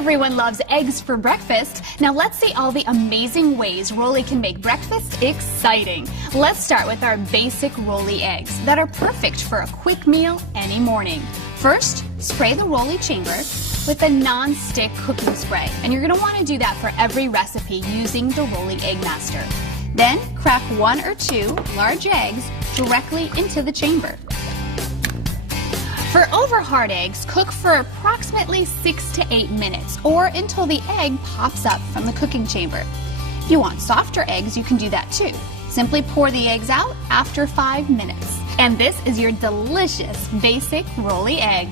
Everyone loves eggs for breakfast. Now let's see all the amazing ways Rollie can make breakfast exciting. Let's start with our basic Rollie eggs that are perfect for a quick meal any morning. First, spray the Rollie chamber with a non-stick cooking spray. And you're going to want to do that for every recipe using the Rollie Eggmaster. Then crack 1 or 2 large eggs directly into the chamber. For over-hard eggs, cook for approximately 6 to 8 minutes or until the egg pops up from the cooking chamber. If you want softer eggs, you can do that too. Simply pour the eggs out after 5 minutes. And this is your delicious basic Rollie egg.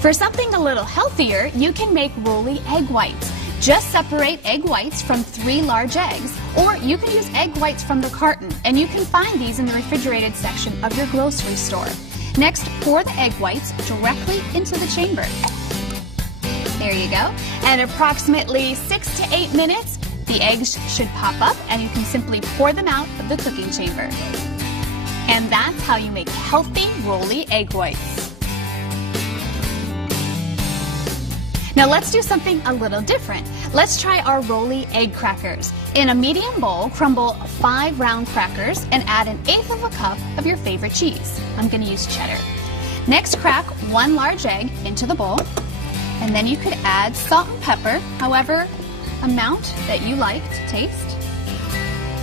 For something a little healthier, you can make Rollie egg whites. Just separate egg whites from 3 large eggs, or you can use egg whites from the carton, and you can find these in the refrigerated section of your grocery store. Next, pour the egg whites directly into the chamber. There you go. And approximately 6 to 8 minutes, the eggs should pop up, and you can simply pour them out of the cooking chamber. And that's how you make healthy Rollie egg whites. Now let's do something a little different. Let's try our Rollie egg crackers. In a medium bowl, crumble 5 round crackers and add 1/8 of a cup of your favorite cheese. I'm going to use cheddar. Next, crack 1 large egg into the bowl, and then you could add salt and pepper, however amount that you like to taste.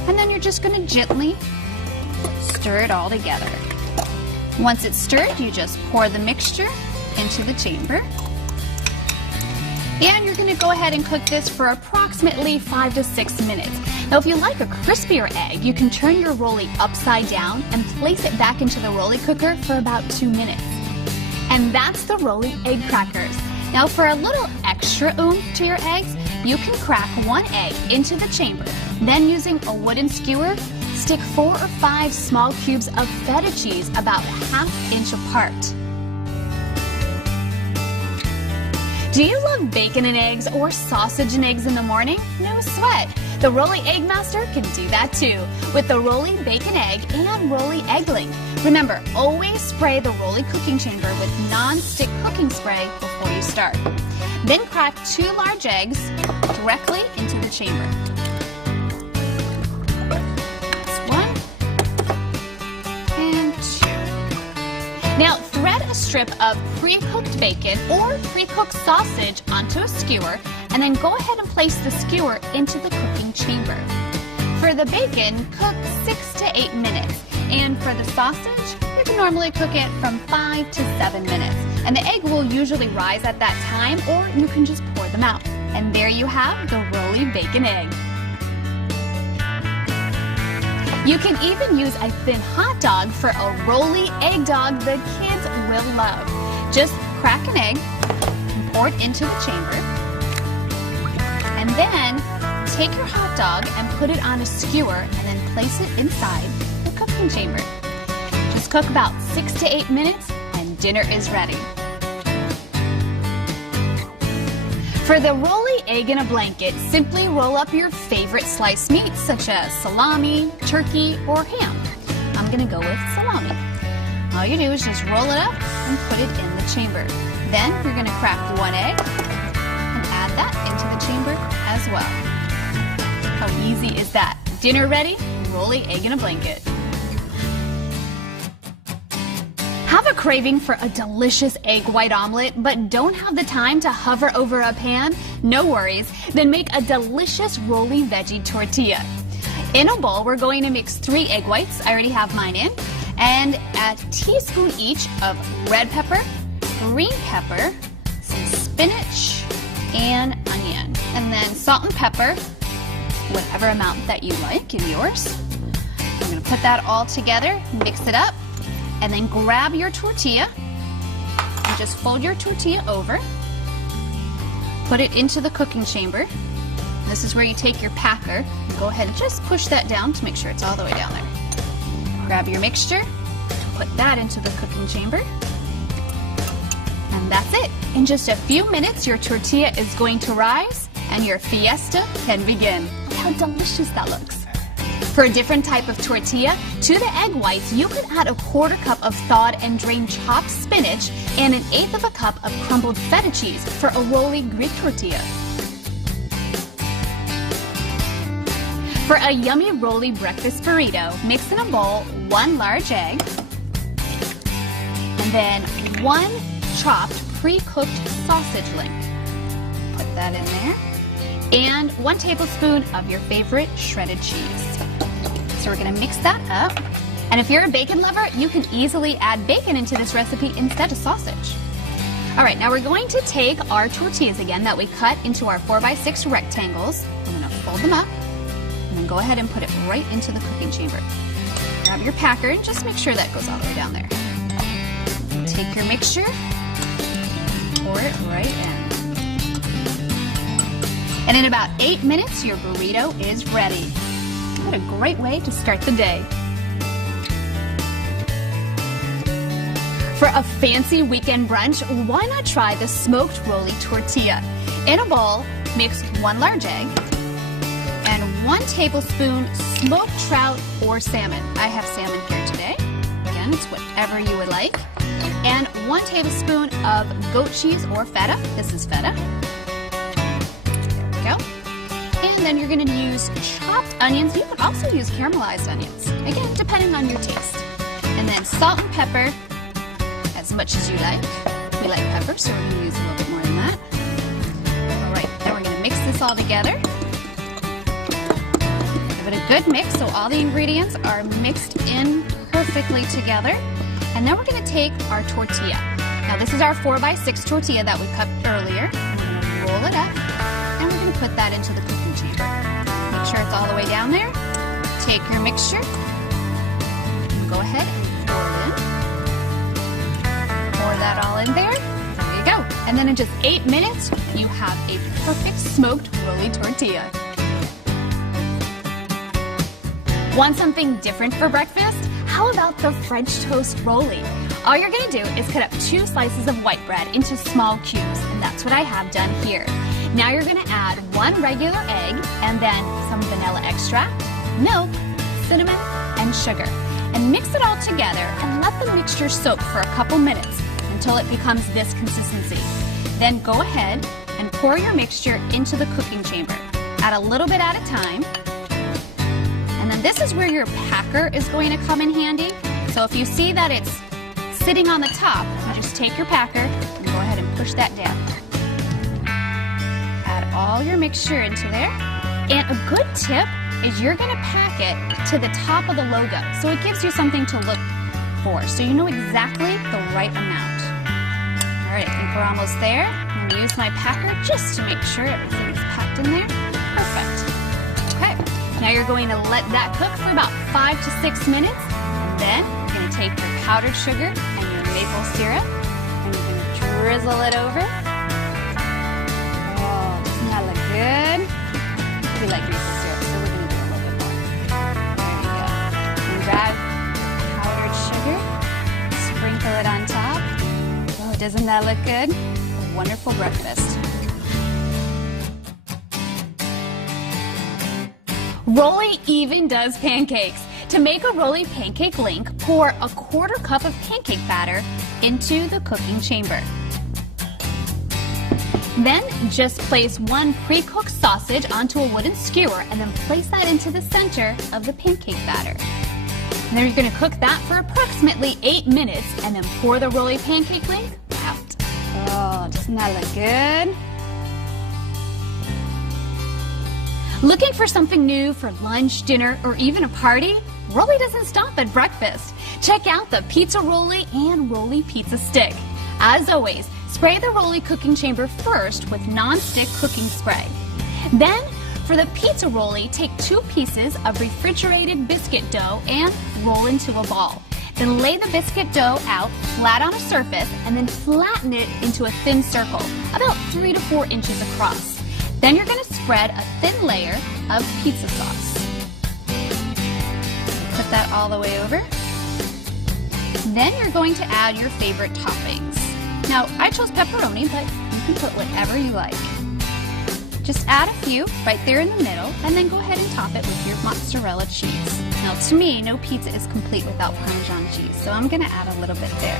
And then you're just going to gently stir it all together. Once it's stirred, you just pour the mixture into the chamber. And you're going to go ahead and cook this for approximately 5 to 6 minutes. Now, if you like a crispier egg, you can turn your Rollie upside down and place it back into the Rollie cooker for about 2 minutes. And that's the Rollie egg crackers. Now, for a little extra oomph to your eggs, you can crack 1 egg into the chamber. Then, using a wooden skewer, stick 4 or 5 small cubes of feta cheese about 1/2 inch apart. Do you love bacon and eggs or sausage and eggs in the morning? No sweat. The Rollie Eggmaster can do that too with the Rollie Bacon Egg and Rollie Egg Link. Remember, always spray the Rollie cooking chamber with non-stick cooking spray before you start. Then crack 2 large eggs directly into the chamber. That's 1 and 2. Now, thread a strip of pre-cooked bacon or pre-cooked sausage onto a skewer, and then go ahead and place the skewer into the cooking chamber. For the bacon, cook 6 to 8 minutes, and for the sausage, you can normally cook it from 5 to 7 minutes. And the egg will usually rise at that time, or you can just pour them out. And there you have the Rollie Bacon Egg. You can even use a thin hot dog for a Rollie egg dog the kids will love. Just crack an egg and pour it into the chamber. And then take your hot dog and put it on a skewer and then place it inside the cooking chamber. Just cook about 6 to 8 minutes and dinner is ready. For the Rollie Egg in a Blanket, simply roll up your favorite sliced meats such as salami, turkey, or ham. I'm going to go with salami. All you do is just roll it up and put it in the chamber. Then you're going to crack 1 egg and add that into the chamber as well. How easy is that? Dinner ready? Rollie Egg in a Blanket. Have a craving for a delicious egg white omelet, but don't have the time to hover over a pan? No worries. Then make a delicious Rollie veggie tortilla. In a bowl, we're going to mix 3 egg whites. I already have mine in. And a teaspoon each of red pepper, green pepper, some spinach, and onion. And then salt and pepper, whatever amount that you like in yours. I'm going to put that all together, mix it up. And then grab your tortilla and just fold your tortilla over. Put it into the cooking chamber. This is where you take your packer. Go ahead and just push that down to make sure it's all the way down there. Grab your mixture, put that into the cooking chamber. And that's it. In just a few minutes, your tortilla is going to rise and your fiesta can begin. Look how delicious that looks. For a different type of tortilla, to the egg whites, you could add a 1/4 cup of thawed and drained chopped spinach and 1/8 cup of crumbled feta cheese for a Rollie Greek tortilla. For a yummy Rollie breakfast burrito, mix in a bowl 1 large egg, and then 1 chopped pre-cooked sausage link. Put that in there. And 1 tablespoon of your favorite shredded cheese. So we're gonna mix that up. And if you're a bacon lover, you can easily add bacon into this recipe instead of sausage. All right, now we're going to take our tortillas again that we cut into our 4x6 rectangles. I'm gonna fold them up and then go ahead and put it right into the cooking chamber. Grab your packer and just make sure that goes all the way down there. Take your mixture, pour it right in. And in about 8 minutes, your burrito is ready. What a great way to start the day. For a fancy weekend brunch, why not try the smoked Rollie tortilla? In a bowl, mix 1 large egg and 1 tablespoon smoked trout or salmon. I have salmon here today. Again, it's whatever you would like. And 1 tablespoon of goat cheese or feta. This is feta. Go. And then you're going to use chopped onions. You could also use caramelized onions, again, depending on your taste. And then salt and pepper, as much as you like. We like pepper, so we're going to use a little bit more than that. All right, then we're going to mix this all together. Give it a good mix so all the ingredients are mixed in perfectly together. And then we're going to take our tortilla. Now this is our 4x6 tortilla that we cut earlier. We're going to roll it up. And we're going to put that into the cooking chamber. Make sure it's all the way down there. Take your mixture. Go ahead and pour it in. Pour that all in there. There you go. And then in just 8 minutes, you have a perfect smoked Rollie tortilla. Want something different for breakfast? How about the French toast Rollie? All you're going to do is cut up 2 slices of white bread into small cubes, and that's what I have done here. Now you're going to add 1 regular egg and then some vanilla extract, milk, cinnamon, and sugar. And mix it all together and let the mixture soak for a couple minutes until it becomes this consistency. Then go ahead and pour your mixture into the cooking chamber. Add a little bit at a time. And then this is where your packer is going to come in handy. So if you see that it's sitting on the top, you just take your packer and go ahead and push that down. Add all your mixture into there. And a good tip is you're going to pack it to the top of the logo, so it gives you something to look for, so you know exactly the right amount. All right, I think we're almost there. I'm going to use my packer just to make sure everything is packed in there. Perfect. Okay, now you're going to let that cook for about 5 to 6 minutes. And then you're going to take your powdered sugar and your maple syrup, and you're going to drizzle it over. Oh, doesn't that look good? We like maple syrup, so we're going to do a little bit more. There you go. And grab powdered sugar, sprinkle it on top. Oh, doesn't that look good? A wonderful breakfast. Rollie even does pancakes. To make a Rollie pancake link, pour a 1/4 cup of pancake batter into the cooking chamber. Then just place 1 pre-cooked sausage onto a wooden skewer and then place that into the center of the pancake batter. And then you're going to cook that for approximately 8 minutes and then pour the Rollie pancake link out. Oh, doesn't that look good? Looking for something new for lunch, dinner, or even a party? Rollie doesn't stop at breakfast. Check out the Pizza Rollie and Rollie Pizza Stick. As always, spray the Rollie cooking chamber first with non-stick cooking spray. Then, for the Pizza Rollie, take 2 pieces of refrigerated biscuit dough and roll into a ball. Then lay the biscuit dough out flat on a surface and then flatten it into a thin circle, about 3 to 4 inches across. Then you're going to spread a thin layer of pizza sauce. Put that all the way over. Then you're going to add your favorite toppings. Now, I chose pepperoni, but you can put whatever you like. Just add a few right there in the middle, and then go ahead and top it with your mozzarella cheese. Now to me, no pizza is complete without Parmesan cheese, so I'm gonna add a little bit there.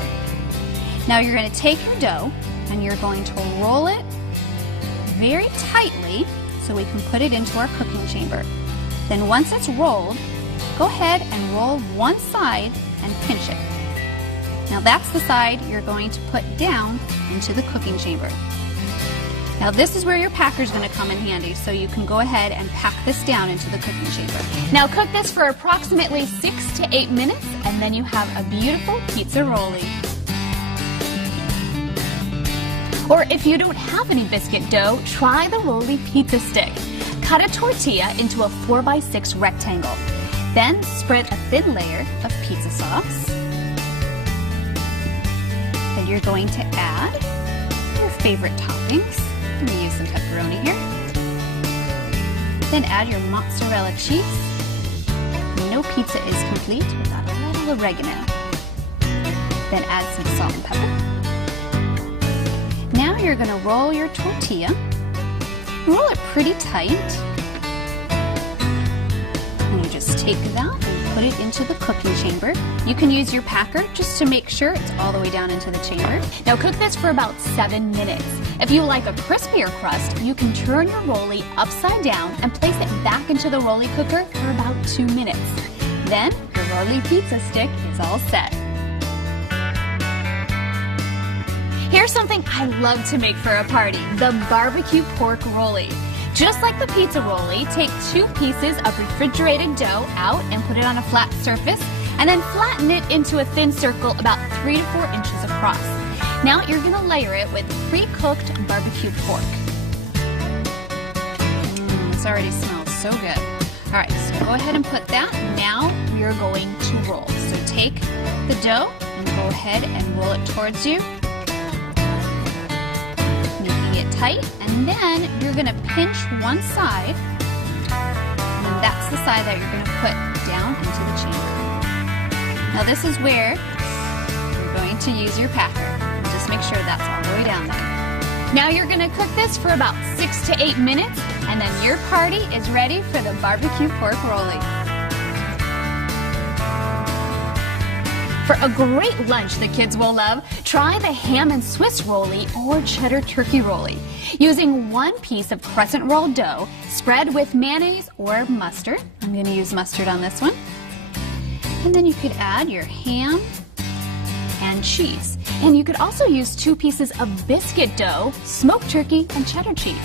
Now you're gonna take your dough, and you're going to roll it very tightly so we can put it into our cooking chamber. Then once it's rolled, go ahead and roll one side and pinch it. Now that's the side you're going to put down into the cooking chamber. Now this is where your packer is going to come in handy, so you can go ahead and pack this down into the cooking chamber. Now cook this for approximately 6 to 8 minutes, and then you have a beautiful pizza rollie. Or if you don't have any biscuit dough, try the Rollie pizza stick. Cut a tortilla into a 4x6 rectangle. Then spread a thin layer of pizza sauce. Then you're going to add your favorite toppings. I'm going to use some pepperoni here. Then add your mozzarella cheese. No pizza is complete without a little oregano. Then add some salt and pepper. Now you're going to roll your tortilla. Roll it pretty tight. And you just take that and put it into the cooking chamber. You can use your packer just to make sure it's all the way down into the chamber. Now cook this for about 7 minutes. If you like a crispier crust, you can turn your rollie upside down and place it back into the rollie cooker for about 2 minutes. Then your Rollie pizza stick is all set. Here's something I love to make for a party, the barbecue pork rollie. Just like the pizza rollie, take 2 pieces of refrigerated dough out and put it on a flat surface, and then flatten it into a thin circle about 3 to 4 inches across. Now you're going to layer it with pre-cooked barbecue pork. This already smells so good. All right, so go ahead and put that. Now you're going to roll. So take the dough and go ahead and roll it towards you, making it tight, and then you're going to pinch one side, and that's the side that you're going to put down into the chamber. Now this is where you're going to use your packer. Just make sure that's all the way down there. Now you're going to cook this for about 6 to 8 minutes, and then your party is ready for the barbecue pork rollie. For a great lunch the kids will love, try the ham and Swiss rollie or cheddar turkey rollie. Using 1 piece of crescent roll dough, spread with mayonnaise or mustard. I'm going to use mustard on this one. And then you could add your ham and cheese. And you could also use 2 pieces of biscuit dough, smoked turkey, and cheddar cheese.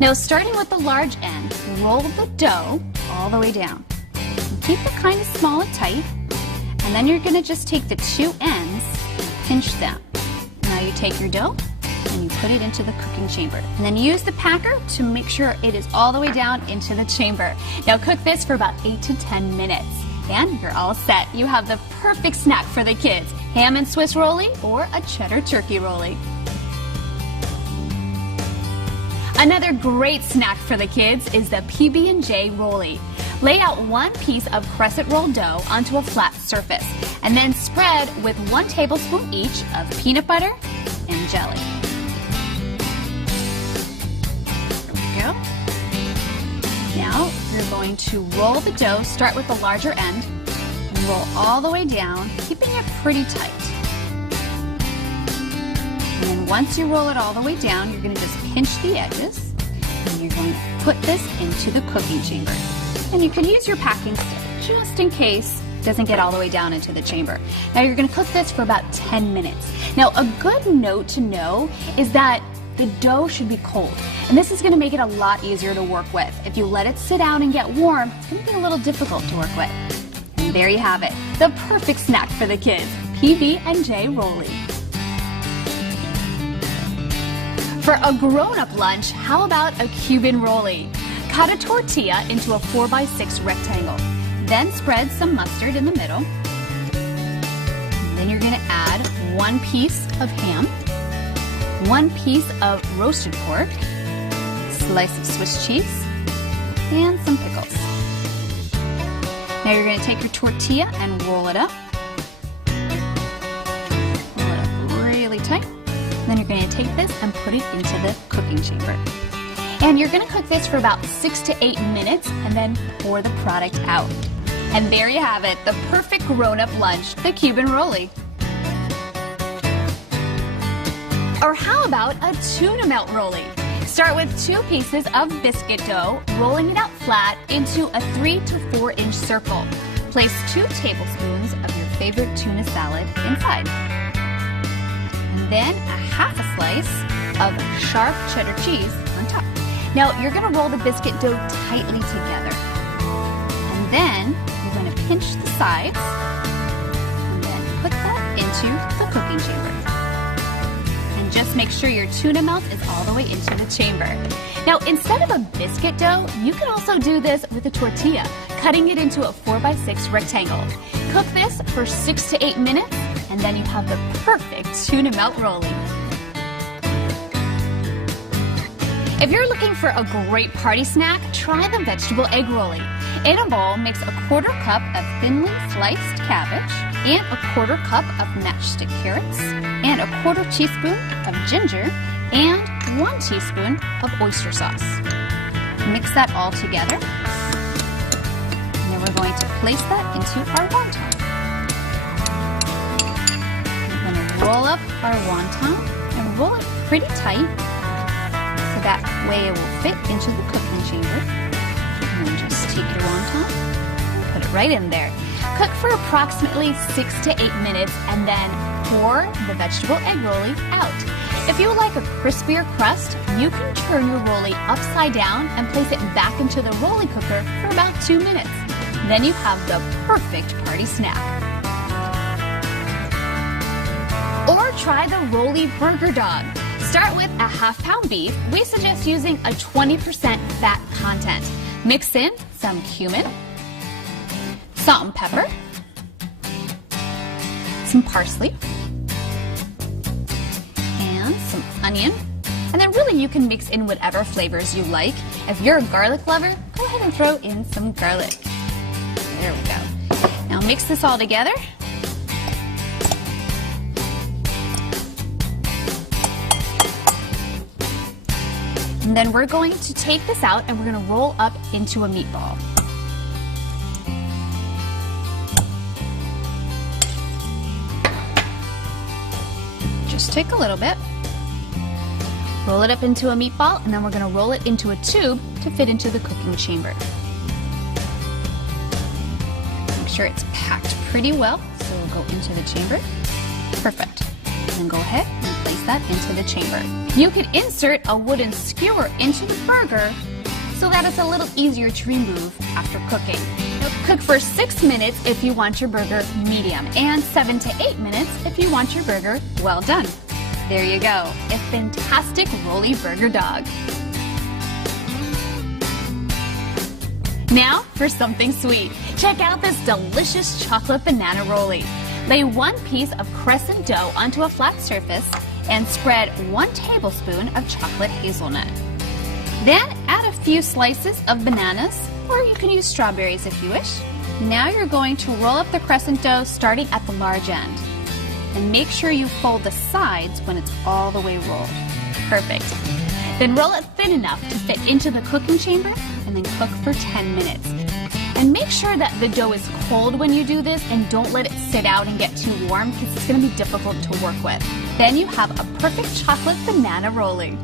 Now starting with the large end, roll the dough all the way down. And keep it kind of small and tight. And then you're going to just take the 2 ends and pinch them. Now you take your dough and you put it into the cooking chamber. And then use the packer to make sure it is all the way down into the chamber. Now cook this for about 8 to 10 minutes. And you're all set. You have the perfect snack for the kids. Ham and Swiss rollie or a cheddar turkey rollie. Another great snack for the kids is the PB&J rollie. Lay out 1 piece of crescent roll dough onto a flat surface, and then spread with 1 tablespoon each of peanut butter and jelly. There we go. Now you're going to roll the dough, start with the larger end, and roll all the way down, keeping it pretty tight. And then once you roll it all the way down, you're going to just pinch the edges, and you're going to put this into the cooking chamber. And you can use your packing stick just in case it doesn't get all the way down into the chamber. Now you're going to cook this for about 10 minutes. Now a good note to know is that the dough should be cold. And this is going to make it a lot easier to work with. If you let it sit down and get warm, it's going to be a little difficult to work with. And there you have it, the perfect snack for the kids, PB&J rollie. For a grown-up lunch, how about a Cuban rollie? Cut a tortilla into a 4x6 rectangle. Then spread some mustard in the middle. And then you're going to add 1 piece of ham, 1 piece of roasted pork, slice of Swiss cheese, and some pickles. Now you're going to take your tortilla and roll it up. Roll it up really tight. Then you're going to take this and put it into the cooking chamber. And you're gonna cook this for about 6 to 8 minutes and then pour the product out. And there you have it, the perfect grown-up lunch, the Cuban Rollie. Or how about a tuna melt rollie? Start with 2 pieces of biscuit dough, rolling it out flat into a 3 to 4 inch circle. Place 2 tablespoons of your favorite tuna salad inside. And then a half a slice of sharp cheddar cheese on top. Now you're gonna roll the biscuit dough tightly together. And then you're gonna pinch the sides and then put that into the cooking chamber. And just make sure your tuna melt is all the way into the chamber. Now instead of a biscuit dough, you can also do this with a tortilla, cutting it into a 4x6 rectangle. Cook this for 6 to 8 minutes and then you have the perfect tuna melt rollie. If you're looking for a great party snack, try the vegetable egg rollie. In a bowl, mix a 1/4 cup of thinly sliced cabbage and a 1/4 cup of matchstick carrots and a 1/4 teaspoon of ginger and 1 teaspoon of oyster sauce. Mix that all together. And then we're going to place that into our wonton. We're going to roll up our wonton and roll it pretty tight. That way it will fit into the cooking chamber. And then just take your wonton, put it right in there. Cook for approximately 6 to 8 minutes and then pour the vegetable egg rollie out. If you would like a crispier crust, you can turn your rollie upside down and place it back into the rollie cooker for about 2 minutes. Then you have the perfect party snack. Or try the Rollie Burger Dog. Start with a 1/2 pound beef. We suggest using a 20% fat content. Mix in some cumin, salt and pepper, some parsley, and some onion. And then really you can mix in whatever flavors you like. If you're a garlic lover, go ahead and throw in some garlic. There we go. Now mix this all together. And then we're going to take this out and we're going to roll up into a meatball. Just take a little bit, roll it up into a meatball, and then we're going to roll it into a tube to fit into the cooking chamber. Make sure it's packed pretty well, so we'll go into the chamber. Perfect. And then go ahead and place that into the chamber. You can insert a wooden skewer into the burger so that it's a little easier to remove after cooking. Cook for 6 minutes if you want your burger medium and 7 to 8 minutes if you want your burger well done. There you go, a fantastic Rollie Burger Dog. Now for something sweet. Check out this delicious chocolate banana rollie. Lay 1 piece of crescent dough onto a flat surface and spread 1 tablespoon of chocolate hazelnut. Then add a few slices of bananas, or you can use strawberries if you wish. Now you're going to roll up the crescent dough starting at the large end. And make sure you fold the sides when it's all the way rolled. Perfect. Then roll it thin enough to fit into the cooking chamber and then cook for 10 minutes. And make sure that the dough is cold when you do this and don't let it sit out and get too warm because it's going to be difficult to work with. Then you have a perfect chocolate banana rollie.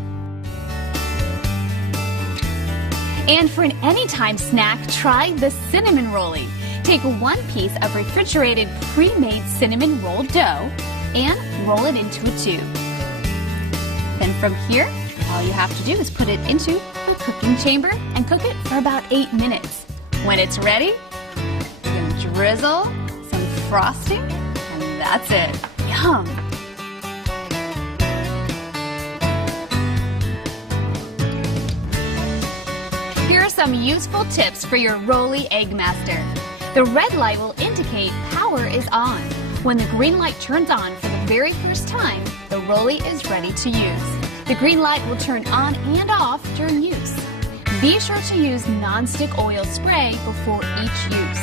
And for an anytime snack, try the cinnamon rollie. Take 1 piece of refrigerated pre-made cinnamon rolled dough and roll it into a tube. Then from here, all you have to do is put it into the cooking chamber and cook it for about 8 minutes. When it's ready, you're going to drizzle some frosting, and that's it. Yum! Here are some useful tips for your Rollie Eggmaster. The red light will indicate power is on. When the green light turns on for the very first time, the rollie is ready to use. The green light will turn on and off during use. Be sure to use non-stick oil spray before each use.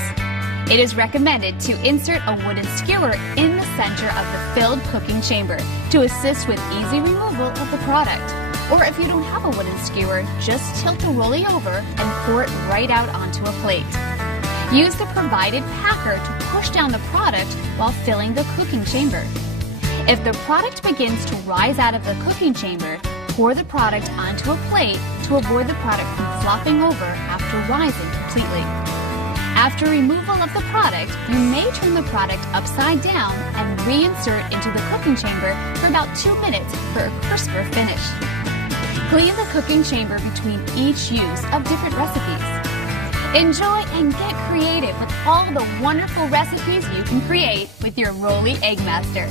It is recommended to insert a wooden skewer in the center of the filled cooking chamber to assist with easy removal of the product. Or if you don't have a wooden skewer, just tilt the rollie over and pour it right out onto a plate. Use the provided packer to push down the product while filling the cooking chamber. If the product begins to rise out of the cooking chamber, pour the product onto a plate to avoid the product from flopping over after rising completely. After removal of the product, you may turn the product upside down and reinsert into the cooking chamber for about 2 minutes for a crisper finish. Clean the cooking chamber between each use of different recipes. Enjoy and get creative with all the wonderful recipes you can create with your Rollie Eggmaster.